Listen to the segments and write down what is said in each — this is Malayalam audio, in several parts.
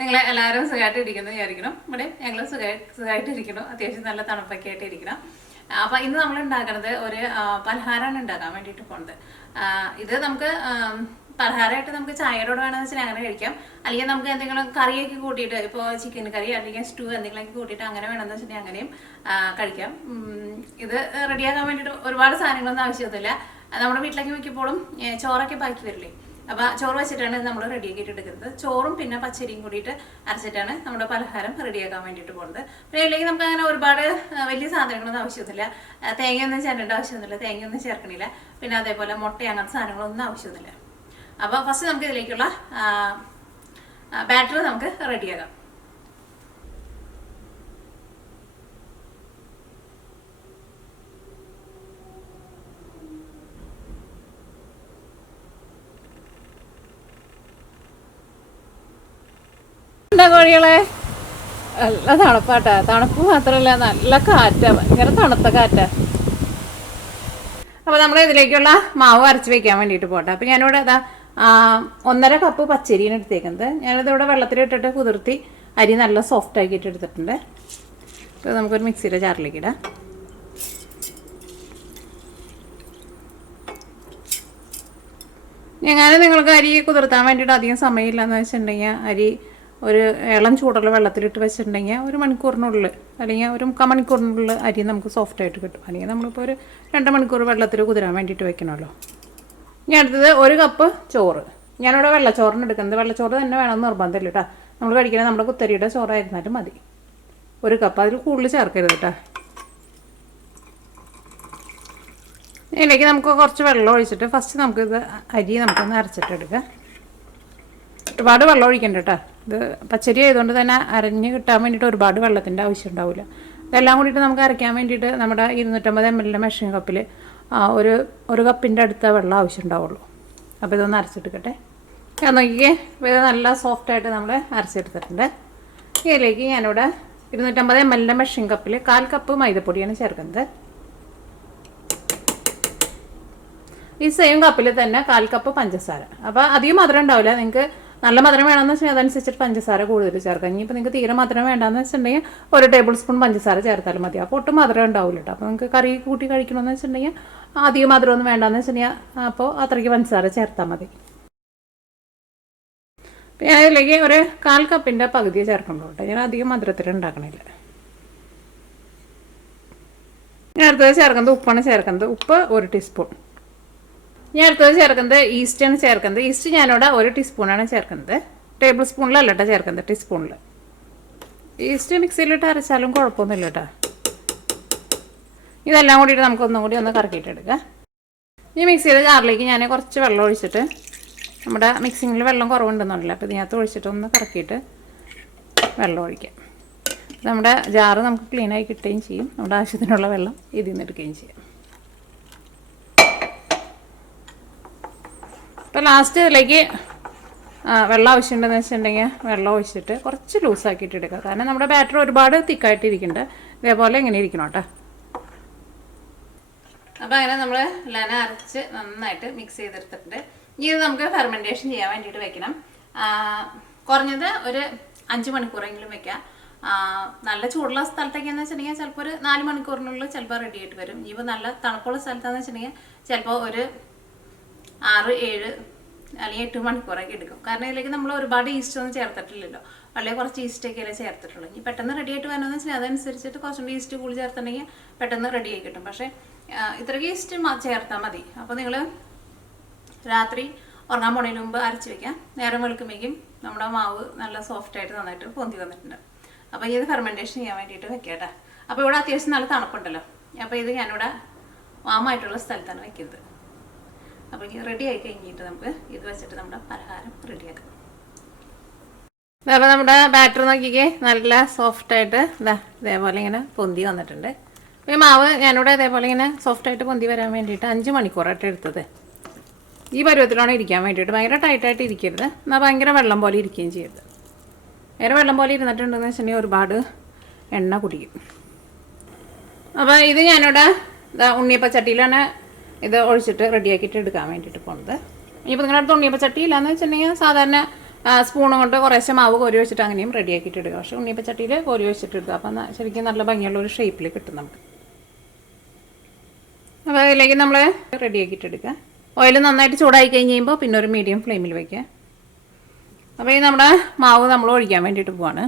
നിങ്ങൾ എല്ലാവരും സുഖമായിട്ടിരിക്കുന്നു വിചാരിക്കണം. ഇവിടെ ഞങ്ങൾ സുഖമായിട്ടിരിക്കണം. അത്യാവശ്യം നല്ല തണുപ്പൊക്കെ ആയിട്ട് ഇരിക്കണം. അപ്പം ഇന്ന് നമ്മൾ ഉണ്ടാക്കുന്നത് ഒരു പലഹാരമാണ് ഉണ്ടാക്കാൻ വേണ്ടിയിട്ട് പോകുന്നത്. ഇത് നമുക്ക് പലഹാരമായിട്ട് നമുക്ക് ചായയോട് വേണമെന്ന് വെച്ചാൽ അങ്ങനെ കഴിക്കാം. അല്ലെങ്കിൽ നമുക്ക് എന്തെങ്കിലും കറിയൊക്കെ കൂട്ടിയിട്ട്, ഇപ്പോൾ ചിക്കൻ കറി അല്ലെങ്കിൽ സ്റ്റൂ എന്തെങ്കിലുമൊക്കെ കൂട്ടിയിട്ട് അങ്ങനെ വേണമെന്ന് വെച്ചിട്ടുണ്ടെങ്കിൽ അങ്ങനെയും കഴിക്കാം. ഇത് റെഡിയാക്കാൻ വേണ്ടിയിട്ട് ഒരുപാട് സാധനങ്ങളൊന്നും ആവശ്യമൊന്നുമില്ല. നമ്മുടെ വീട്ടിലേക്ക് മിക്കപ്പോഴും ചോറൊക്കെ ബാക്കി വരില്ലേ, അപ്പോൾ ചോറ് വെച്ചിട്ടാണ് നമ്മൾ റെഡിയാക്കിയിട്ട് എടുക്കുന്നത്. ചോറും പിന്നെ പച്ചരിയും കൂടിയിട്ട് അരച്ചിട്ടാണ് നമ്മുടെ പലഹാരം റെഡിയാക്കാൻ വേണ്ടിയിട്ട് പോകുന്നത്. പിന്നെ അല്ലെങ്കിൽ നമുക്ക് അങ്ങനെ ഒരുപാട് വലിയ സാധനങ്ങളൊന്നും ആവശ്യമൊന്നുമില്ല. തേങ്ങയൊന്നും ചേരേണ്ട ആവശ്യമൊന്നുമില്ല, തേങ്ങയൊന്നും ചേർക്കണില്ല. പിന്നെ അതേപോലെ മുട്ട അങ്ങനത്തെ സാധനങ്ങളൊന്നും ആവശ്യമൊന്നുമില്ല. അപ്പോൾ ഫസ്റ്റ് നമുക്ക് ഇതിലേക്കുള്ള ബാറ്റർ നമുക്ക് റെഡിയാക്കാം. കോഴികളെ നല്ല തണുപ്പാട്ടാ. തണുപ്പ് മാത്രമല്ല, നല്ല കാറ്റാ, ഭയങ്കര തണുത്ത കാറ്റാ. അപ്പോൾ നമ്മൾ ഇതിലേക്കുള്ള മാവ് അരച്ച് വെക്കാൻ വേണ്ടിയിട്ട് പോട്ടെ. അപ്പോൾ ഞാനിവിടെ അതാ 1.5 കപ്പ് പച്ചരിയാണ് എടുത്തേക്കുന്നത്. ഞാനിതിവിടെ വെള്ളത്തിലിട്ടിട്ട് കുതിർത്തി അരി നല്ല സോഫ്റ്റ് ആക്കിയിട്ട് എടുത്തിട്ടുണ്ട്. അപ്പോൾ നമുക്കൊരു മിക്സിയുടെ ജാറിലേക്ക് ഇടാം. ഞാൻ നിങ്ങൾക്ക് അരി കുതിർത്താൻ വേണ്ടിയിട്ട് അധികം സമയമില്ലയെന്ന് വെച്ചിട്ടുണ്ടെങ്കിൽ അരി ഒരു ഇളം ചൂടുള്ള വെള്ളത്തിലിട്ട് വെച്ചിട്ടുണ്ടെങ്കിൽ 1 മണിക്കൂറിനുള്ളിൽ അല്ലെങ്കിൽ 1/4 മണിക്കൂറിനുള്ളിൽ അരി നമുക്ക് സോഫ്റ്റായിട്ട് കിട്ടും. അല്ലെങ്കിൽ നമ്മളിപ്പോൾ ഒരു 2 മണിക്കൂർ വെള്ളത്തിൽ കുതിരാൻ വേണ്ടിയിട്ട് വെക്കണമല്ലോ. ഇനി അടുത്തത് 1 കപ്പ് ചോറ്. ഞാനിവിടെ വെള്ളച്ചോറിന് എടുക്കുന്നത്. വെള്ളച്ചോറ് തന്നെ വേണമെന്ന് നിർബന്ധമില്ല കേട്ടോ. നമ്മൾ കഴിക്കുന്നത് നമ്മുടെ കുത്തരിയുടെ ചോറായിരുന്നാലും മതി. 1 കപ്പ്, അതിൽ കൂടുതൽ ചേർക്കരുത് കേട്ടോ. ഇതിലേക്ക് നമുക്ക് കുറച്ച് വെള്ളം ഒഴിച്ചിട്ട് ഫസ്റ്റ് നമുക്കിത് അരി നമുക്കൊന്ന് അരച്ചിട്ടെടുക്കാം. ഒരുപാട് വെള്ളം ഒഴിക്കണ്ട കേട്ടോ. ഇത് പച്ചരി ആയതുകൊണ്ട് തന്നെ അരഞ്ഞ് കിട്ടാൻ വേണ്ടിയിട്ട് ഒരുപാട് വെള്ളത്തിൻ്റെ ആവശ്യം ഉണ്ടാവില്ല. ഇതെല്ലാം കൂടിയിട്ട് നമുക്ക് അരയ്ക്കാൻ വേണ്ടിയിട്ട് നമ്മുടെ 250 ml മെഷീൻ കപ്പിൽ ഒരു കപ്പിൻ്റെ അടുത്ത വെള്ളം ആവശ്യം ഉണ്ടാവുള്ളൂ. അപ്പോൾ ഇതൊന്ന് അരച്ചെടുക്കട്ടെ. നോക്കിക്കേ, ഇത് നല്ല സോഫ്റ്റായിട്ട് നമ്മൾ അരച്ചെടുത്തിട്ടുണ്ട്. ഇതിലേക്ക് ഞാനിവിടെ 250 ml മെഷീൻ കപ്പിൽ 1/4 കപ്പ് മൈദപ്പൊടിയാണ് ചേർക്കുന്നത്. ഈ സെയിം കപ്പിൽ തന്നെ 1/4 കപ്പ് പഞ്ചസാര. അപ്പോൾ അധികം മധുരം ഉണ്ടാവില്ല. നിങ്ങൾക്ക് നല്ല മധുരം വേണമെന്ന് വെച്ചാൽ അതനുസരിച്ചിട്ട് പഞ്ചസാര കൂടുതൽ ചേർക്കാം. ഇനിയിപ്പോൾ നിങ്ങൾക്ക് തീരെ മധുരം വേണ്ടാന്ന് വെച്ചിട്ടുണ്ടെങ്കിൽ 1 ടേബിൾ സ്പൂൺ പഞ്ചസാര ചേർത്താലും മതി. അപ്പോൾ ഒട്ടും മധുരം ഉണ്ടാവില്ല കേട്ടോ. അപ്പോൾ നിങ്ങൾക്ക് കറി കൂട്ടി കഴിക്കണമെന്ന് വെച്ചിട്ടുണ്ടെങ്കിൽ അധികം മധുരമൊന്നും വേണ്ടാന്ന് വെച്ചിട്ടുണ്ടെങ്കിൽ അപ്പോൾ അത്രയ്ക്ക് പഞ്ചസാര ചേർത്താൽ മതി. അപ്പോൾ ഞാൻ ഇതിലേക്ക് ഒരു 1/4 കപ്പിൻ്റെ പകുതിയെ ചേർക്കുള്ളൂ കേട്ടോ. ഞാൻ അധികം മധുരത്തിൽ ഉണ്ടാക്കണില്ല. ഞാൻ അടുത്തത് ചേർക്കുന്നത് ഉപ്പാണ് ചേർക്കുന്നത്. ഉപ്പ് 1 ടീസ്പൂൺ. ഞാൻ അടുത്തത് ചേർക്കുന്നത് ഈസ്റ്റാണ് ചേർക്കുന്നത്. ഈസ്റ്റ് ഞാനിവിടെ 1 ടീസ്പൂണാണ് ചേർക്കുന്നത്. ടേബിൾ സ്പൂണിലല്ല കേട്ടോ ചേർക്കുന്നത്, ടീസ്പൂണിൽ. ഈസ്റ്റ് മിക്സിയിലിട്ട് അരച്ചാലും കുഴപ്പമൊന്നുമില്ല കേട്ടോ. ഇതെല്ലാം കൂടിയിട്ട് നമുക്കൊന്നും കൂടി ഒന്ന് കറക്കിയിട്ടെടുക്കാം. ഈ മിക്സിയുടെ ജാറിലേക്ക് ഞാൻ കുറച്ച് വെള്ളം ഒഴിച്ചിട്ട്, നമ്മുടെ മിക്സിങ്ങിൽ വെള്ളം കുറവുണ്ടെന്നുണ്ടല്ലോ, അപ്പോൾ ഇതിനകത്ത് ഒഴിച്ചിട്ട് ഒന്ന് കറക്കിയിട്ട് വെള്ളം ഒഴിക്കാം. നമ്മുടെ ജാറ് നമുക്ക് ക്ലീനായി കിട്ടുകയും ചെയ്യും. നമ്മുടെ ആവശ്യത്തിനുള്ള വെള്ളം ഇതിൽ നിന്ന് എടുക്കുകയും ചെയ്യും. അപ്പോൾ ലാസ്റ്റ് ഇതിലേക്ക് വെള്ളം ആവശ്യമുണ്ടെന്ന് വെച്ചിട്ടുണ്ടെങ്കിൽ വെള്ളം ഒഴിച്ചിട്ട് കുറച്ച് ലൂസാക്കിയിട്ട് എടുക്കുക. കാരണം നമ്മുടെ ബാറ്റർ ഒരുപാട് തിക്കായിട്ട് ഇരിക്കുന്നുണ്ട്. ഇതേപോലെ ഇങ്ങനെ ഇരിക്കണം കേട്ടോ. അപ്പോൾ അങ്ങനെ നമ്മൾ ലന അരച്ച് നന്നായിട്ട് മിക്സ് ചെയ്തെടുത്തിട്ടുണ്ട്. ഇനി ഇത് നമുക്ക് ഫെർമെൻറ്റേഷൻ ചെയ്യാൻ വേണ്ടിയിട്ട് വെക്കണം. കുറഞ്ഞത് ഒരു 5 മണിക്കൂറെങ്കിലും വെക്കാം. നല്ല ചൂടുള്ള സ്ഥലത്തൊക്കെയെന്ന് വെച്ചിട്ടുണ്ടെങ്കിൽ ചിലപ്പോൾ ഒരു 4 മണിക്കൂറിനുള്ളിൽ ചിലപ്പോൾ റെഡി ആയിട്ട് വരും. ഇപ്പോൾ നല്ല തണുപ്പുള്ള സ്ഥലത്താണെന്ന് വെച്ചിട്ടുണ്ടെങ്കിൽ ചിലപ്പോൾ ഒരു 6, 7 അല്ലെങ്കിൽ 8 മണിക്കൂറൊക്കെ എടുക്കും. കാരണം ഇതിലേക്ക് നമ്മൾ ഒരുപാട് ഈസ്റ്റ് ഒന്നും ചേർത്തിട്ടില്ലല്ലോ. വളരെ കുറച്ച് ഈസ്റ്റൊക്കെയല്ലേ ചേർത്തിട്ടുള്ളൂ. ഇനി പെട്ടെന്ന് റെഡി ആയിട്ട് വരണമെന്ന് വെച്ചാൽ അതനുസരിച്ചിട്ട് കുറച്ചുകൂടി ഈസ്റ്റ് കൂടുതൽ ചേർത്തിട്ടുണ്ടെങ്കിൽ പെട്ടെന്ന് റെഡി ആയി കിട്ടും. പക്ഷേ ഇത്രയ്ക്ക് ഈസ്റ്റ് ചേർത്താൽ മതി. അപ്പോൾ നിങ്ങൾ രാത്രി ഉറങ്ങാൻ പോണതിന് മുമ്പ് അരച്ച് വയ്ക്കാം. നേരം വെളുക്കുമ്പോഴേക്കും നമ്മുടെ മാവ് നല്ല സോഫ്റ്റായിട്ട് നന്നായിട്ട് പൊന്തി വന്നിട്ടുണ്ട്. അപ്പോൾ ഇത് ഫെർമെൻറ്റേഷൻ ചെയ്യാൻ വേണ്ടിയിട്ട് വെക്കാം. അപ്പോൾ ഇവിടെ അത്യാവശ്യം നല്ല തണുപ്പുണ്ടല്ലോ. അപ്പോൾ ഇത് ഞാനിവിടെ വാമായിട്ടുള്ള സ്ഥലത്താണ് വെക്കുന്നത്. അപ്പോൾ ഇത് റെഡി ആയി കഴിഞ്ഞിട്ട് നമുക്ക് ഇത് വെച്ചിട്ട് നമ്മുടെ പലഹാരം റെഡിയാക്കാം. അപ്പോൾ നമ്മുടെ ബാറ്റർ നോക്കിക്കേ, നല്ല സോഫ്റ്റായിട്ട് ഇതേപോലെ ഇങ്ങനെ പൊന്തി വന്നിട്ടുണ്ട്. അപ്പോൾ ഈ മാവ് ഞാനിവിടെ ഇതേപോലെ ഇങ്ങനെ സോഫ്റ്റായിട്ട് പൊന്തി വരാൻ വേണ്ടിയിട്ട് 5 മണിക്കൂറായിട്ട് എടുത്തത്. ഈ പരുവത്തിലാണ് ഇരിക്കാൻ വേണ്ടിയിട്ട്. ഭയങ്കര ടൈറ്റായിട്ട് ഇരിക്കരുത്, എന്നാൽ ഭയങ്കര വെള്ളം പോലെ ഇരിക്കുകയും ചെയ്യരുത്. വേറെ വെള്ളം പോലെ ഇരുന്നിട്ടുണ്ടെന്ന് വെച്ചിട്ടുണ്ടെങ്കിൽ ഒരുപാട് എണ്ണ കുടിക്കും. അപ്പോൾ ഇത് ഞാനിവിടെ ഉണ്ണിയപ്പച്ചട്ടിയിലാണ് ഇത് ഒഴിച്ചിട്ട് റെഡിയാക്കിയിട്ട് എടുക്കാൻ വേണ്ടിയിട്ട് പോകുന്നത്. ഇനിയിപ്പോൾ നിങ്ങളുടെ അടുത്ത് ഉണ്ണിയപ്പച്ചട്ടി ഇല്ലയെന്ന് വെച്ചിട്ടുണ്ടെങ്കിൽ സാധാരണ സ്പൂൺ കൊണ്ട് കുറേശ്ശെ മാവ് കോരി വെച്ചിട്ട് അങ്ങനെയും റെഡിയാക്കിയിട്ട് എടുക്കുക. പക്ഷേ ഉണ്ണിയപ്പച്ചട്ടിയിൽ കോരി വെച്ചിട്ട് എടുക്കുക. അപ്പം ശരിക്കും നല്ല ഭംഗിയുള്ള ഒരു ഷേപ്പിൽ കിട്ടും നമുക്ക്. അപ്പോൾ അതിലേക്ക് നമ്മൾ റെഡിയാക്കിയിട്ട് എടുക്കുക. ഓയിൽ നന്നായിട്ട് ചൂടായി കഴിഞ്ഞ് കഴിയുമ്പോൾ പിന്നെ ഒരു മീഡിയം ഫ്ലെയിമിൽ വയ്ക്കുക. അപ്പോൾ ഈ നമ്മുടെ മാവ് നമ്മൾ ഒഴിക്കാൻ വേണ്ടിയിട്ട് പോവാണ്.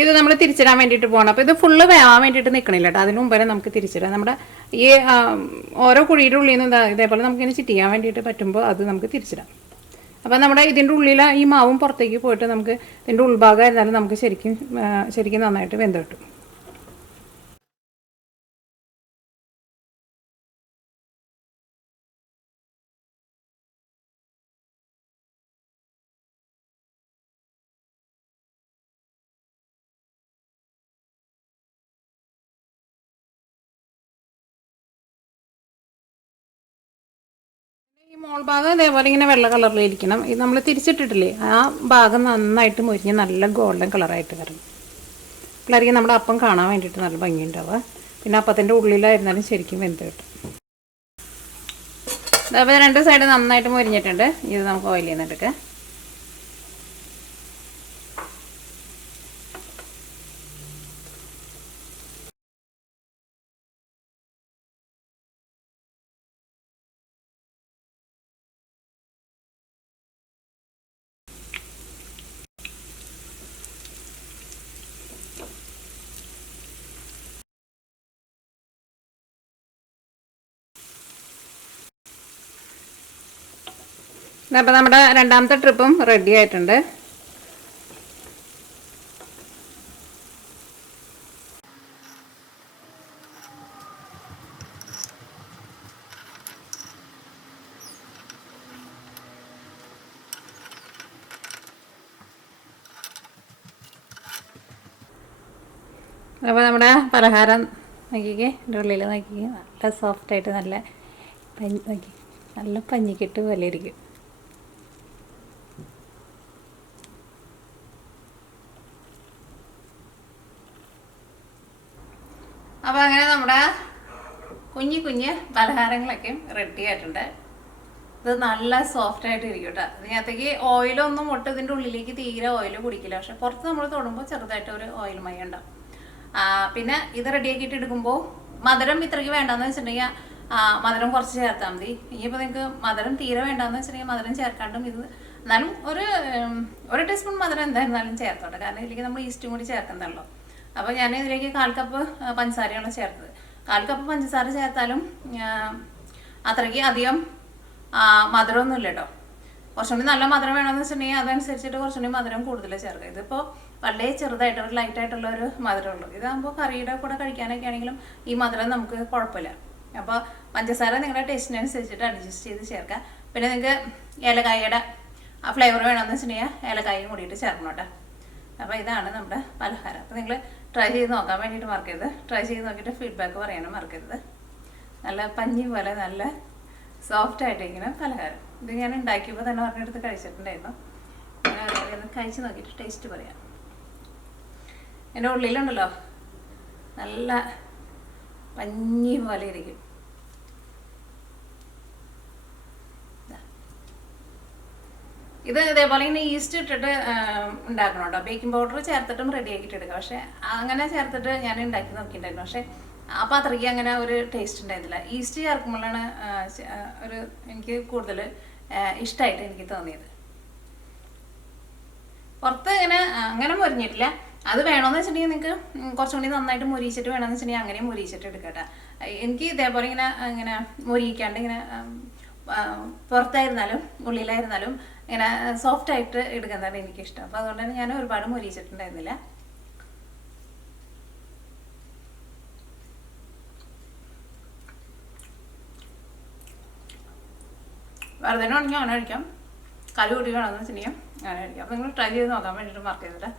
ഇത് നമ്മൾ തിരിച്ചിടാൻ വേണ്ടിയിട്ട് പോകണം. അപ്പോൾ ഇത് ഫുള്ള് വേവാൻ വേണ്ടിയിട്ട് നിൽക്കണില്ല കേട്ടോ. അതിന് മുമ്പേ നമുക്ക് തിരിച്ചിടാം. നമ്മുടെ ഈ ഓരോ കുഴിയുടെ ഉള്ളിൽ നിന്ന് ഇതേപോലെ നമുക്കിങ്ങനെ ചിറ്റിയാൻ വേണ്ടിയിട്ട് പറ്റുമ്പോൾ അത് നമുക്ക് തിരിച്ചിടാം. അപ്പോൾ നമ്മുടെ ഇതിൻ്റെ ഉള്ളിൽ ഈ മാവും പുറത്തേക്ക് പോയിട്ട് നമുക്ക് ഇതിൻ്റെ ഉൾഭാഗം ആയിരുന്നാലും നമുക്ക് ശരിക്കും നന്നായിട്ട് വെന്ത് കിട്ടും. ഈ മോൾ ഭാഗം ഇതേപോലെ ഇങ്ങനെ വെള്ള കളറിലിരിക്കണം. ഇത് നമ്മൾ തിരിച്ചിട്ടിട്ടില്ലേ, ആ ഭാഗം നന്നായിട്ട് മുരിഞ്ഞ് നല്ല ഗോൾഡൻ കളറായിട്ട് വരണം. അപ്പോഴായിരിക്കും നമ്മുടെ അപ്പം കാണാൻ വേണ്ടിയിട്ട് നല്ല ഭംഗിയുണ്ടാവുക. പിന്നെ അപ്പത്തിൻ്റെ ഉള്ളിലായിരുന്നാലും ശരിക്കും വെന്ത് കിട്ടും. അതേപോലെ രണ്ട് സൈഡ് നന്നായിട്ട് മുരിഞ്ഞിട്ടുണ്ട്. ഇത് നമുക്ക് ഓയിൽ ചെയ്യുന്നെടുക്കാം. അപ്പോൾ നമ്മുടെ രണ്ടാമത്തെ ട്രിപ്പും റെഡി ആയിട്ടുണ്ട്. അപ്പോൾ നമ്മുടെ പലഹാരം നോക്കിക്കേ, എൻ്റെ ഉള്ളിൽ നോക്കിക്കേ, നല്ല സോഫ്റ്റായിട്ട് നല്ല പഞ്ഞിക്കെട്ട് പോലെ ഇരിക്കും. അപ്പോൾ അങ്ങനെ നമ്മുടെ കുഞ്ഞ് പലഹാരങ്ങളൊക്കെ റെഡി ആയിട്ടുണ്ട്. ഇത് നല്ല സോഫ്റ്റായിട്ട് ഇരിക്കും കേട്ടോ. ഇതിനകത്തേക്ക് ഓയിലൊന്നും ഇതിൻ്റെ ഉള്ളിലേക്ക് തീരെ ഓയിൽ കുടിക്കില്ല. പക്ഷെ പുറത്ത് നമ്മൾ തൊടുമ്പോൾ ചെറുതായിട്ട് ഒരു ഓയിൽ മയം ഉണ്ടാവും. പിന്നെ ഇത് റെഡിയാക്കിയിട്ട് എടുക്കുമ്പോൾ മധുരം ഇത്രയ്ക്ക് വേണ്ടെന്ന് വെച്ചിട്ടുണ്ടെങ്കിൽ മധുരം കുറച്ച് ചേർത്താൽ മതി. ഇനിയിപ്പോൾ നിങ്ങൾക്ക് മധുരം തീരെ വേണ്ടെന്ന് വെച്ചിട്ടുണ്ടെങ്കിൽ മധുരം ചേർക്കാണ്ടും ഇത് എന്നാലും ഒരു ടീസ്പൂൺ മധുരം എന്തായിരുന്നാലും ചേർത്തോട്ടെ. കാരണം ഇതിലേക്ക് നമ്മൾ ഈസ്റ്റും കൂടി ചേർക്കുന്നതല്ലോ. അപ്പോൾ ഞാൻ ഇതിലേക്ക് 1/4 കപ്പ് പഞ്ചസാരയാണ് ചേർത്തത്. 1/4 കപ്പ് പഞ്ചസാര ചേർത്താലും അത്രയ്ക്ക് അധികം മധുരമൊന്നുമില്ല കേട്ടോ. കുറച്ചുകൂടി നല്ല മധുരം വേണമെന്ന് വെച്ചിട്ടുണ്ടെങ്കിൽ അതനുസരിച്ചിട്ട് കുറച്ചുകൂടി മധുരം കൂടുതൽ ചേർക്കുക. ഇതിപ്പോൾ വളരെ ചെറുതായിട്ട് ഒരു ലൈറ്റായിട്ടുള്ള ഒരു മധുരമുള്ളൂ. ഇതാകുമ്പോൾ കറിയുടെ കൂടെ കഴിക്കാനൊക്കെ ആണെങ്കിലും ഈ മധുരം നമുക്ക് കുഴപ്പമില്ല. അപ്പോൾ പഞ്ചസാര നിങ്ങളുടെ ടേസ്റ്റിനനുസരിച്ചിട്ട് അഡ്ജസ്റ്റ് ചെയ്ത് ചേർക്കുക. പിന്നെ നിങ്ങൾക്ക് ഏലക്കായയുടെ ആ ഫ്ലേവർ വേണമെന്ന് വെച്ചിട്ടുണ്ടെങ്കിൽ ഏലക്കായും കൂടിയിട്ട് ചേർക്കണം കേട്ടോ. അപ്പോൾ ഇതാണ് നമ്മുടെ പലഹാരം. അപ്പോൾ നിങ്ങൾ ട്രൈ ചെയ്ത് നോക്കാൻ വേണ്ടിയിട്ട് മറക്കരുത്. ട്രൈ ചെയ്ത് നോക്കിയിട്ട് ഫീഡ്ബാക്ക് പറയാനും മറക്കരുത്. നല്ല പഞ്ഞി പോലെ നല്ല സോഫ്റ്റ് ആയിട്ടിരിക്കുന്ന പലഹാരം. ഇത് ഞാൻ ഉണ്ടാക്കിയപ്പോൾ തന്നെ പറഞ്ഞെടുത്ത് കഴിച്ചിട്ടുണ്ടായിരുന്നു. ഞാൻ അതുപോലെ ഒന്ന് കഴിച്ച് നോക്കിയിട്ട് ടേസ്റ്റ് പറയാം. എൻ്റെ ഉള്ളിലുണ്ടല്ലോ നല്ല പഞ്ഞി പോലെ ഇരിക്കും. ഇത് ഇതേപോലെ ഇങ്ങനെ ഈസ്റ്റ് ഇട്ടിട്ട് ഉണ്ടാക്കണം കേട്ടോ. ബേക്കിംഗ് പൗഡർ ചേർത്തിട്ടും റെഡി ആക്കിയിട്ട് എടുക്കുക. പക്ഷെ അങ്ങനെ ചേർത്തിട്ട് ഞാൻ ഉണ്ടാക്കി നോക്കിയിട്ടുണ്ടായിരുന്നു. പക്ഷെ അപ്പോൾ അത്രയ്ക്ക് അങ്ങനെ ഒരു ടേസ്റ്റ് ഉണ്ടായിരുന്നില്ല. ഈസ്റ്റ് ചേർക്കുമ്പോഴാണ് എനിക്ക് കൂടുതൽ ഇഷ്ടമായിട്ട് എനിക്ക് തോന്നിയത്. പുറത്ത് അങ്ങനെ മൊരിഞ്ഞിട്ടില്ല. അത് വേണമെന്ന് വെച്ചിട്ടുണ്ടെങ്കിൽ നിങ്ങൾക്ക് കുറച്ചും കൂടി നന്നായിട്ട് മൊരിയിച്ചിട്ട് വേണമെന്ന് വെച്ചിട്ടുണ്ടെങ്കിൽ അങ്ങനെയും മൊരിയിച്ചിട്ട് എടുക്കട്ടെ. എനിക്ക് ഇതേപോലെ ഇങ്ങനെ മൊരിയിക്കാണ്ട് ഇങ്ങനെ പുറത്തായിരുന്നാലും ഉള്ളിലായിരുന്നാലും ഇങ്ങനെ സോഫ്റ്റായിട്ട് എടുക്കുന്നതാണ് എനിക്കിഷ്ടം. അപ്പോൾ അതുകൊണ്ട് തന്നെ ഞാൻ ഒരുപാട് മൊരിയിച്ചിട്ടുണ്ടായിരുന്നില്ല. വെറുതെ ഉണ്ടെങ്കിൽ അങ്ങനെ കഴിക്കാം. കറി കൂട്ടി വേണമെന്ന് വെച്ചിട്ടുണ്ടെങ്കിൽ അങ്ങനെ കഴിക്കാം. അപ്പോൾ നിങ്ങൾ ട്രൈ ചെയ്ത് നോക്കാൻ വേണ്ടിയിട്ട് മറക്കരുത്.